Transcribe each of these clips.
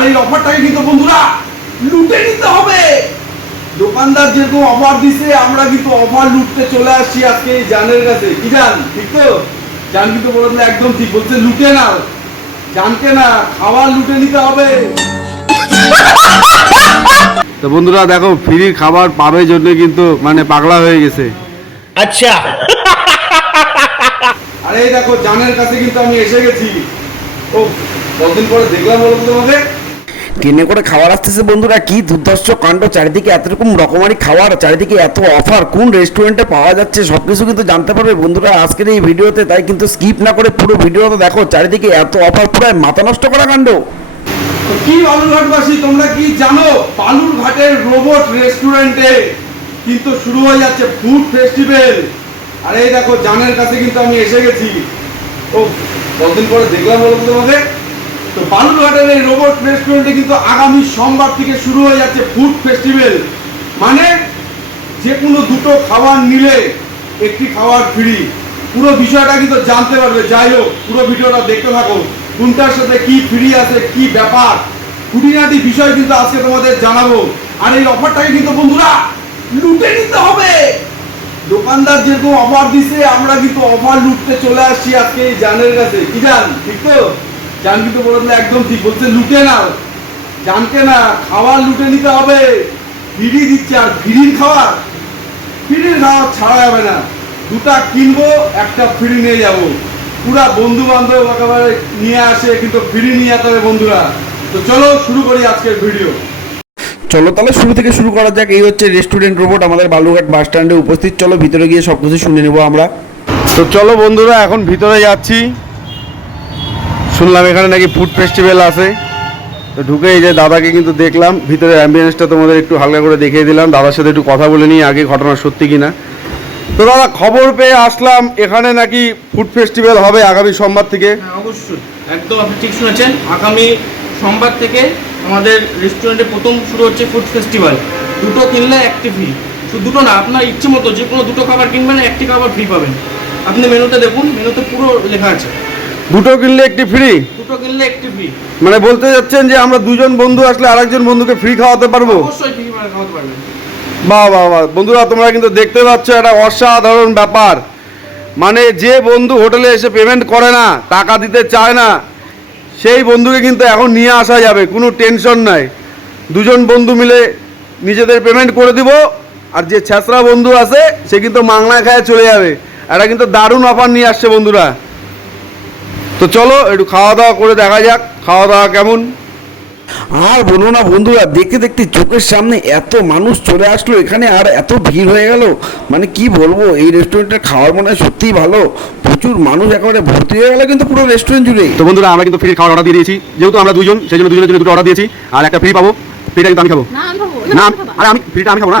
আর এই অফারটাকে কিন্তু বন্ধুরা লুটে নিতে হবে। দোকানদার যেরকম অফার দিছে আমরা কিন্তু অফার লুটতে চলে আসছি আজকে এই জানের কাছে। কি জান, ঠিক তো? জান কিন্তু বলতে একদম ঠিক বলছে, লুটে নাও। জানকে না, খাবার লুটে নিতে হবে। তো বন্ধুরা দেখো, ফ্রি খাবার পাবে জন্য কিন্তু মানে পাগলা হয়ে গেছে। আচ্ছা, আরে এই দেখো জানের কাছে কিন্তু আমি এসে গেছি। ও কতদিন পরে দেখলাম বলো তো তোমাকে। ট্রেনে করে খাবার আসতেছে বন্ধুরা, কি দুর্ধর্ষ কাণ্ড! চারিদিকে এত রকম রকমারি খাবার, চারিদিকে এত অফার, কোন রেস্টুরেন্টে পাওয়া যাচ্ছে সবকিছু কিন্তু জানতে পারবে বন্ধুরা আজকের এই ভিডিওতে। তাই কিন্তু স্কিপ না করে পুরো ভিডিওটা দেখো। চারিদিকে এত অফার, পুরো মাথা নষ্ট করা কাণ্ড। তো কি বালুরঘাটবাসী, তোমরা কি জানো বালুরঘাটের রোবট রেস্টুরেন্টে কিন্তু শুরু হয়ে যাচ্ছে ফুড ফেস্টিভ্যাল। আর এই দেখো জানের কাছে কিন্তু আমি এসে গেছি। ও কতদিন পরে দেখলাম বলো তো তোমাকে। তো বালুরঘাটের এই রোবট রেস্টুরেন্টে কিন্তু আগামী সোমবার থেকে শুরু হয়ে যাচ্ছে ফুড ফেস্টিভ্যাল। মানে যে কোনো দুটো খাবার নিলে একটি খাবার ফ্রি। পুরো বিষয়টা কিন্তু জানতে পারবে। যাই হোক, পুরো ভিডিওটা দেখতে থাকো। কোনটার সাথে কি ফ্রি আছে, কি ব্যাপার, খুঁটিনাটি বিষয় কিন্তু আজকে তোমাদের জানাবো। আর এই অফারটাকে কিন্তু বন্ধুরা লুটে নিতে হবে। দোকানদার যেরকম অফার দিছে আমরা কিন্তু অফার লুটতে চলে আসছি আজকে এই জানের কাছে। কি জান, ঠিক তো? জান কিন্তু বলতে একদম ঠিক বলছে, লুটে নাও। জানকে না, খাবার লুটে নিতে হবে। ফ্রি দিচ্ছে, আর ফ্রির খাবার ছাড়া যাবে না। দুটা কিনবো, একটা ফ্রি নিয়ে যাব। পুরা বন্ধু বান্ধব একেবারে নিয়ে আসে, কিন্তু ফ্রি নিয়ে যেতে হবে বন্ধুরা। তো চলো শুরু করি আজকের ভিডিও। চলো তাহলে শুরু থেকে শুরু করা যাক। এই হচ্ছে রেস্টুরেন্ট রোবট আমাদের বালুরঘাট বাস স্ট্যান্ডে উপস্থিত। চলো ভিতরে গিয়ে সব কিছু শুনে নেবো আমরা। তো চলো বন্ধুরা, এখন ভিতরে যাচ্ছি। শুনলাম এখানে নাকি ফুড ফেস্টিভ্যাল আছে। তো ঢুকে এই যে দাদাকে কিন্তু দেখলাম, ভিতরে অ্যাম্বিয়েন্সটা তোমাদের একটু হালকা করে দেখিয়ে দিলাম। দাদার সাথে একটু কথা বলে নিই আগে, ঘটনা সত্যি কিনা। তো দাদা, খবর পেয়ে আসলাম এখানে নাকি ফুড ফেস্টিভ্যাল হবে আগামী সোমবার থেকে। হ্যাঁ অবশ্যই, একদম আপনি ঠিক শুনেছেন। আগামী সোমবার থেকে আমাদের রেস্টুরেন্টে প্রথম শুরু হচ্ছে ফুড ফেস্টিভ্যাল। দুটো কিনলে একটি ফ্রি। শুধু দুটো না, আপনার ইচ্ছে মতো যে কোনো দুটো খাবার কিনবেন, একটি খাবার ফ্রি পাবেন। আপনি মেনুতে দেখুন, মেনুতে পুরো লেখা আছে। দুটো কিনলে একটি ফ্রি? দুটো কিনলে একটি ফ্রি। মানে বলতে যাচ্ছেন যে আমরা দুজন বন্ধু আসলে আরেকজন বন্ধুকে ফ্রি খাওয়াতে পারবো? অবশ্যই ফ্রি খাওয়াতে পারবেন। বাহ বাহ বাহ! বন্ধুরা তোমরা কিন্তু দেখতে পাচ্ছ, একটা অসাধারণ ব্যাপার। মানে যে বন্ধু হোটেলে এসে পেমেন্ট করে না, টাকা দিতে চায় না, সেই বন্ধুকে কিন্তু এখন নিয়ে আসা যাবে, কোনো টেনশন নাই। দুজন বন্ধু মিলে নিজেদের পেমেন্ট করে দিব, আর যে ছেঁচড়া বন্ধু আছে সে কিন্তু মাংনা খায় চলে যাবে। এটা কিন্তু দারুণ অফার নিয়ে আসছে বন্ধুরা। তো চলো একটু খাওয়া দাওয়া করে দেখা যাক, খাওয়া দাওয়া কেমন। আর বলো না বন্ধুরা, দেখতে দেখতে চোখের সামনে এত মানুষ চলে আসলো এখানে, আর এত ভিড় হয়ে গেল। মানে কি বলবো, এই রেস্টুরেন্টের খাওয়ার মনে হয় সত্যিই ভালো। প্রচুর মানুষ একেবারে ভর্তি হয়ে গেল কিন্তু পুরো রেস্টুরেন্ট জুড়ে। তো বন্ধুরা, আমরা কিন্তু ফ্রি খাওয়ার অর্ডার দিয়ে দিয়েছি। যেহেতু আমরা দুজন, সেই জন্য দুজনের জন্য দুটো অর্ডার দিয়েছি, আর একটা ফ্রি পাবো। ফ্রিটা কিন্তু আমি খাবো। না, আরে আমি ফ্রিটা আমি খাবো না,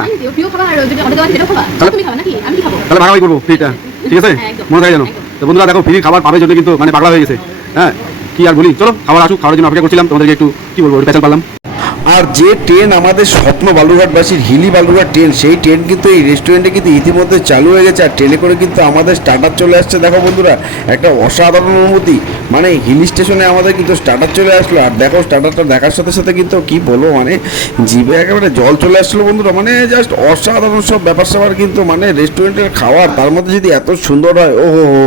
তাহলে ভাগাভাগি করবো ফ্রিটা। ঠিক আছে, মনে থাকে জানো। তো বন্ধুরা দেখো, ফ্রি খাবার পাবে জন্য কিন্তু মানে পাগলা হয়ে গেছে। হ্যাঁ, কি আর বলি, চলো খাবার আসুক। খাওয়ার জন্য অপেক্ষা করছিলাম, তোমাদেরকে একটু কি বলবো, পেছাল পারলাম। আর যে ট্রেন আমাদের স্বপ্ন বালুরঘাটবাসীর, হিলি বালুরঘাট ট্রেন, সেই ট্রেন কিন্তু এই রেস্টুরেন্টে কিন্তু ইতিমধ্যে চালু হয়ে গেছে। আর ট্রেনে করে কিন্তু আমাদের স্টার্টার চলে আসছে। দেখো বন্ধুরা, একটা অসাধারণ অনুভূতি। মানে হিল স্টেশনে আমাদের কিন্তু স্টার্টার চলে আসলো। আর দেখো স্টার্টারটা দেখার সাথে সাথে কিন্তু কি বলবো, মানে জিভে একেবারে জল চলে আসলো বন্ধুরা। মানে জাস্ট অসাধারণ সব ব্যাপার স্যাপার কিন্তু। মানে রেস্টুরেন্টের খাবার, তার মধ্যে যদি এত সুন্দর হয়, ও হো হো,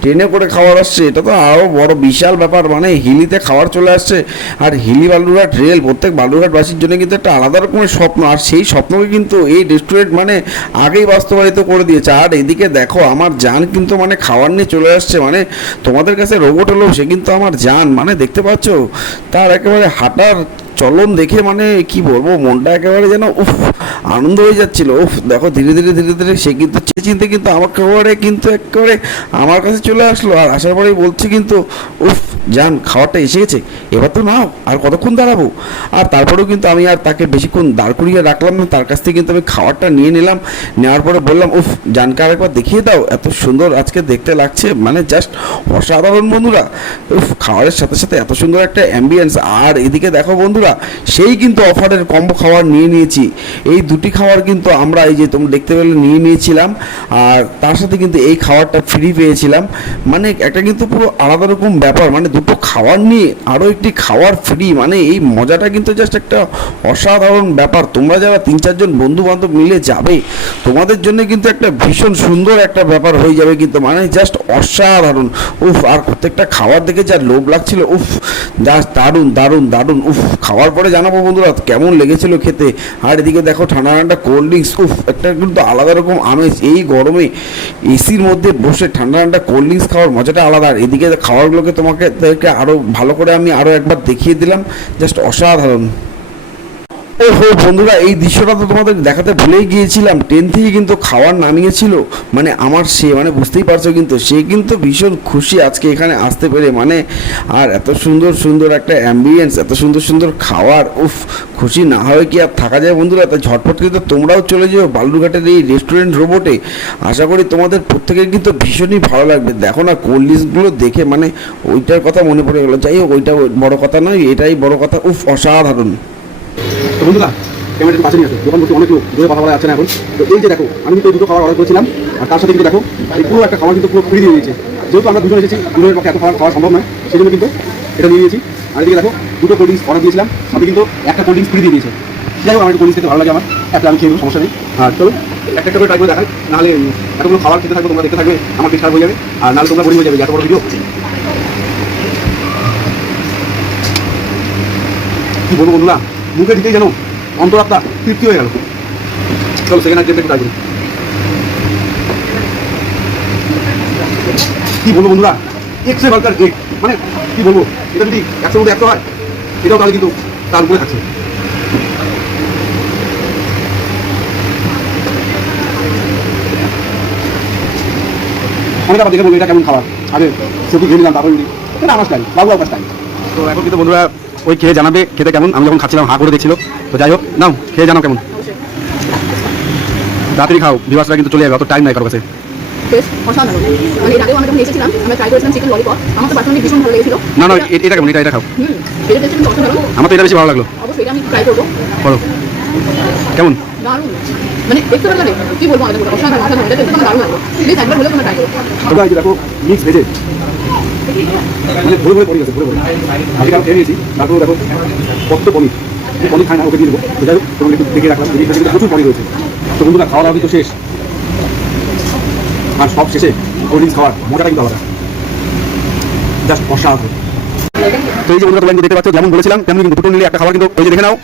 ট্রেনে করে খাবার আসছে, এটা তো আরও বড় বিশাল ব্যাপার। মানে হিলিতে খাবার চলে আসছে। আর হিলি বালুরঘাট রেল প্রত্যেক বালুরঘাটবাসীর জন্য কিন্তু একটা আলাদা রকমের স্বপ্ন। আর সেই স্বপ্নকে কিন্তু এই রেস্টুরেন্ট মানে আগেই বাস্তবায়িত করে দিয়েছে। আর এদিকে দেখো আমার জান কিন্তু মানে খাবার নিয়ে চলে আসছে। মানে তোমাদের কাছে রোবট হলেও সে কিন্তু আমার জান। মানে দেখতে পাচ্ছ তার একেবারে হাঁটার চলন দেখে মানে কি বলবো, মনটা একেবারে যেন উফ আনন্দ হয়ে যাচ্ছিল। উফ দেখো ধীরে ধীরে ধীরে ধীরে সে কিন্তু চিনতে কিন্তু আমার খাবারে কিন্তু একেবারে আমার কাছে চলে আসলো। আর আসার পরেই বলছি কিন্তু, উফ জান খাবারটা এসে গেছে, এবার তো নাও, আর কতক্ষণ দাঁড়াবো। আর তারপরেও কিন্তু আমি আর তাকে বেশিক্ষণ দাঁড় করিয়ে রাখলাম না, তার কাছ থেকে কিন্তু আমি খাবারটা নিয়ে নিলাম। নেওয়ার পরে বললাম, উফ জানকে আরেকবার দেখিয়ে দাও, এত সুন্দর আজকে দেখতে লাগছে, মানে জাস্ট অসাধারণ বন্ধুরা। উফ খাবারের সাথে সাথে এত সুন্দর একটা অ্যাম্বিয়েন্স। আর এদিকে দেখো বন্ধুরা, সেই কিন্তু অফারের কম্বো খাবার নিয়ে নিয়েছি। এই দুটি খাবার কিন্তু আমরা এই যে তোমরা দেখতে পেলে নিয়ে নিয়েছিলাম। আর তার সাথে কিন্তু এই খাবারটা ফ্রি পেয়েছিলাম। মানে একটা কিন্তু পুরো আলাদা রকম ব্যাপার। মানে দুটো খাওয়ার নিয়ে আরও একটি খাওয়ার ফ্রি, মানে এই মজাটা কিন্তু জাস্ট একটা অসাধারণ ব্যাপার। তোমরা যারা 3-4 জন বন্ধু বান্ধব মিলে যাবে, তোমাদের জন্য কিন্তু একটা ভীষণ সুন্দর একটা ব্যাপার হয়ে যাবে কিন্তু, মানে জাস্ট অসাধারণ। উফ, আর প্রত্যেকটা খাবার দেখে যা লোভ লাগছিল, উফ জাস্ট দারুণ দারুণ দারুণ। উফ, খাওয়ার পরে জানাবো বন্ধুরা কেমন লেগেছিল খেতে। আর এদিকে দেখো ঠান্ডা ঠান্ডা কোল্ড ড্রিঙ্কস, উফ একটা কিন্তু আলাদা রকম আমেজ। এই গরমে এসির মধ্যে বসে ঠান্ডা ঠান্ডা কোল্ড ড্রিঙ্কস খাওয়ার মজাটা আলাদা। আর এদিকে খাবারগুলোকে তোমাকে আরও ভালো করে আমি আরও একবার দেখিয়ে দিলাম, জাস্ট অসাধারণ। ওহো বন্ধুরা, এই দৃশ্যটা তো তোমাদের দেখাতে ভুলেই গিয়েছিলাম। ট্রেন থেকে কিন্তু খাবার নামিয়েছিল, মানে আমার মানে বুঝতেই পারছো কিন্তু সে কিন্তু ভীষণ খুশি আজকে এখানে আসতে পেরে, মানে আর এত সুন্দর সুন্দর একটা অ্যাম্বিয়েন্স, এত সুন্দর সুন্দর খাবার, উফ খুশি না হয়ে কি আর থাকা যায় বন্ধুরা। তাই ঝটপট কিন্তু তোমরাও চলে যেও বালুরঘাটের এই রেস্টুরেন্ট রোবটে। আশা করি তোমাদের প্রত্যেকের কিন্তু ভীষণই ভালো লাগবে। দেখো না কোল্ড ড্রিঙ্কসগুলো দেখে মানে ওইটার কথা মনে পড়ে গেলো। যাই হোক, ওইটা বড় কথা নয়, এটাই বড় কথা। উফ অসাধারণ। তো বন্ধুরা, ক্যামেরা একটু কাছে নিয়ে আসো, দোকান বলতে অনেক লোক দূরে কথা বলা যাচ্ছে না এখন। তো এই যে দেখো, আমি কিন্তু দুটো খাবার অর্ডার করেছিলাম, আর তার সাথে কিন্তু দেখো এই পুরো একটা খাবার কিন্তু পুরো ফ্রি দিয়ে দিয়েছে। যেহেতু আমরা দুজন এসেছি, দুজনের পক্ষে এত খাবার খাওয়া সম্ভব নয়, সেই জন্য কিন্তু এটা নিয়ে নিয়েছি। আর এদিকে দেখো দুটো কোল্ড ড্রিঙ্কস অর্ডার দিয়েছিলাম, সাথে কিন্তু একটা কোল্ড ড্রিঙ্কস ফ্রি দিয়ে দিয়েছে। যাই হোক, আমার একটু কোল্ড ড্রিঙ্কস খেতে ভালো লাগে, আমার একটা আমি খেয়ে নেবো, সমস্যা নেই। আর চলো একটা একটা করে ট্রাই করে দেখাই, নাহলে এতগুলো খাবার খেতে থাকবে, তোমরা দেখতে থাকবে, আমার পেট খারাপ হয়ে যাবে, আর নাহলে তোমরা বোরিং হয়ে যাবে এত বড় ভিডিও। কি বলবো বন্ধুরা, মুখে দিতেই জানো অন্তরাত্মা তৃপ্তি হয়ে গেল। চলো সেকেন্ড আইটেমটা একটু ট্রাই করি। কি বলবো বন্ধুরা, এক্সে বার্গার কেক, মানে কি বলবো, এটা যদি 100 মধ্যে 100 হয়, এটাও তাহলে কিন্তু তার উপরে থাকছে। অনেক আবার দেখে বলবো এটা কেমন খাবার, আগে শুধু খেয়ে নিলাম, তারপরে এটা আমার স্টাইল, বাবু আপনার স্টাইল। তো এখন কিন্তু বন্ধুরা ওই খেয়ে জানাবে খেতে কেমন। আমি যখন খাচ্ছিলাম হাঁ করে দেখছিল। তো যাই হোক, নাও খেয়ে জানাও কেমন। রাত্রি খাও, ভিউয়ার্সরা কিন্তু চলে যাবে, অত টাইম নাই কারো কাছে। টেস্ট অসাধারণ। মানে এর আগেও আমরা যখন এসেছিলাম, আমরা ট্রাই করেছিলাম চিকেন ললিপপ, আমার তো পার্সোনালি ভীষণ ভালো লেগেছিল। না না, এটা কেমন, এটা খাও। এটা টেস্ট কিন্তু অসাধারণ। আমার তো এটা বেশি ভালো লাগলো। অবশ্যই এটা আমি ট্রাই করবো। বলো কেমন। দারুণ, মানে দেখতে পারলে কি বলবো, আমাদের অসাধারণ অসাধারণ। এটা দেখতে আমার দারুণ লাগলো। প্লিজ একবার হলেও তোমরা ট্রাই করো। তোমরা এই যে দেখো মিক্স ভেজে মানে ভরে ভরে পড়ে গেছে, ভরে ভরে আজকে আমি খেয়ে নিয়েছি। তারপরে দেখো কত পনির, যে পনির খায় না ওকে দিয়ে দেবো। তো যাই হোক, তোমাকে একটু দেখে রাখলাম, জিনিসটা কিন্তু প্রচুর পনির রয়েছে। তো বন্ধুরা, খাওয়া দাওয়া কিন্তু শেষ, আর সব শেষে কোল্ড ড্রিঙ্কস খাওয়ার মজাটা কিন্তু আলাদা, জাস্ট অসাধারণ। তো এই যে বন্ধুরা, তোমরা দেখতে পাচ্ছ যেমন বলেছিলাম তেমনি কিন্তু দুটো নিলে একটা খাবার কিন্তু ওই যে দেখে নাও,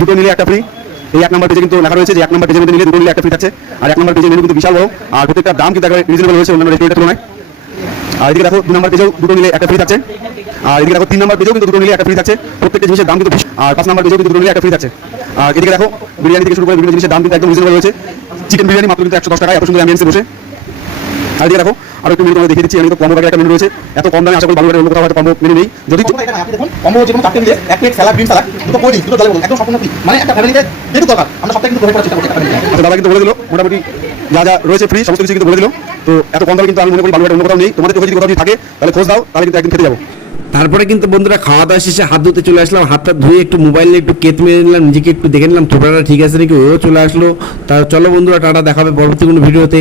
দুটো নিলে একটা ফ্রি। এই 1 নম্বর পেজে কিন্তু লেখা রয়েছে যে 1 নম্বর পেজের মধ্যে নিলে দুটো নিলে একটা ফ্রি থাকছে। আর 1 নম্বর পেজের মেনু কিন্তু বিশাল বড়, আর প্রত্যেকটা দাম কিন্তু একেবারে রিজনেবল রয়েছে অন্যান্য রেস্টুরেন্টের তুলনায়। আর এদিকে দেখো 2 নম্বর পেজেও দুটো নিলে একটা ফ্রি থাকছে। আর এদিকে দেখো 3 নম্বর পেজেও কিন্তু দুটো নিলে একটা ফ্রি থাকছে। প্রত্যেকটা জিনিসের দাম কিন্তু, আর 5 নম্বর পেজেও কিন্তু দুটো নিলে একটা ফ্রি থাকছে। আর এদিকে দেখো বিরিয়ানি থেকে শুরু করে বিভিন্ন জিনিসের দাম কিন্তু একদম রিজনেবল রয়েছে। চিকেন বিরিয়ানি মাত্র কিন্তু 110 টাকায় এত সুন্দর অ্যাম্বিয়েন্সে বসে। আর এদিকে দেখো আরো একটু মেনু তোমাদের দেখিয়ে দিচ্ছি। আমি তো কম্বো ব্যাগের একটা মেনু রয়েছে, এত কম দামে আশা করি বালুরঘাটের অন্য কোথাও হয়তো কম্বো মেনু নেই। যদি কম্বো যে কোনো 4টে মিলে 1 প্লেট স্যালাড, গ্রিন স্যালাড, দুটো কোল্ড ড্রিঙ্কস, দুটো জলের বোতল, একদম সম্পূর্ণ ফ্রি। মানে একটা ফ্যামিলিতে যেটুকু দরকার আমরা সবটাই কিন্তু প্রোভাইড করার চেষ্টা করছি একটা ফ্যামিলিতে। আচ্ছা, দাদা কিন্তু বলে দিল মোটামুটি যা যা রয়েছে ফ্রি সমস্ত কিছু কিন্তু বলে দিল। তো এত কম দামে কিন্তু আমি মনে করি বালুরঘাটের অন্য কোথাও নেই। তোমাদের চোখে যদি কোথাও থাকে তাহলে খোঁজ দাও, তাহলে কিন্তু একদিন খেতে যাবো। তারপরে কিন্তু বন্ধুরা খাওয়া দাওয়া শেষে হাত ধুতে চলে আসলাম। হাতটা ধুয়ে একটু মোবাইল নিয়ে একটু কেত মেরে নিলাম, নিজেকে একটু দেখে নিলাম ছোটাটা ঠিক আছে নাকি, ও চলে আসলো। তা চলো বন্ধুরা, টাটা, দেখাবে পরবর্তী কোনো ভিডিওতে।